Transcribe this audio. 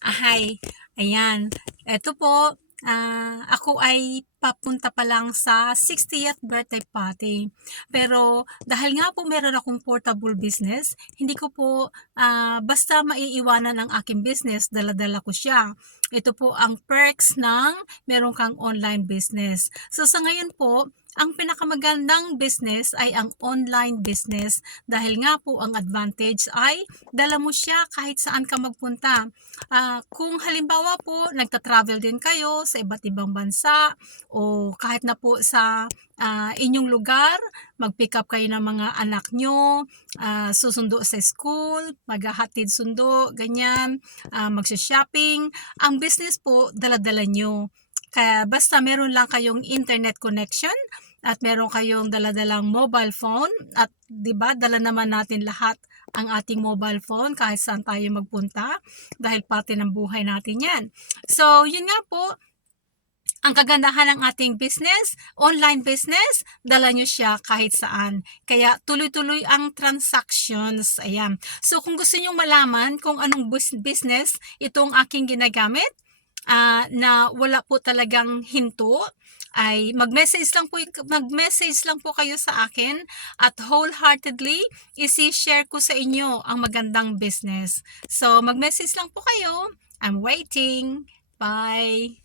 Hi, ayan. Eto po, ako ay papunta pa lang sa 60th birthday party. Pero dahil nga po meron akong portable business, hindi ko po basta maiiwanan ang aking business, dala-dala ko siya. Ito po ang perks ng meron kang online business. So sa ngayon po, ang pinakamagandang business ay ang online business dahil nga po ang advantage ay dala mo siya kahit saan ka magpunta. Kung halimbawa po nagta-travel din kayo sa iba't ibang bansa o kahit na po sa inyong lugar, mag-pick up kayo ng mga anak nyo, susundo sa school, maghahatid sundo, ganyan, magsha-shopping. Ang business po, dala-dala nyo. Kaya basta meron lang kayong internet connection at meron kayong dala-dalang mobile phone at 'di ba dala naman natin lahat ang ating mobile phone kahit saan tayo magpunta dahil parte ng buhay natin 'yan. So, yun nga po, ang kagandahan ng ating business, online business, dala nyo siya kahit saan. Kaya tuloy-tuloy ang transactions. Ayan. So kung gusto nyo malaman kung anong business itong aking ginagamit, na wala po talagang hinto, ay mag-message lang po kayo sa akin at wholeheartedly isi-share ko sa inyo ang magandang business. So mag-message lang po kayo. I'm waiting. Bye.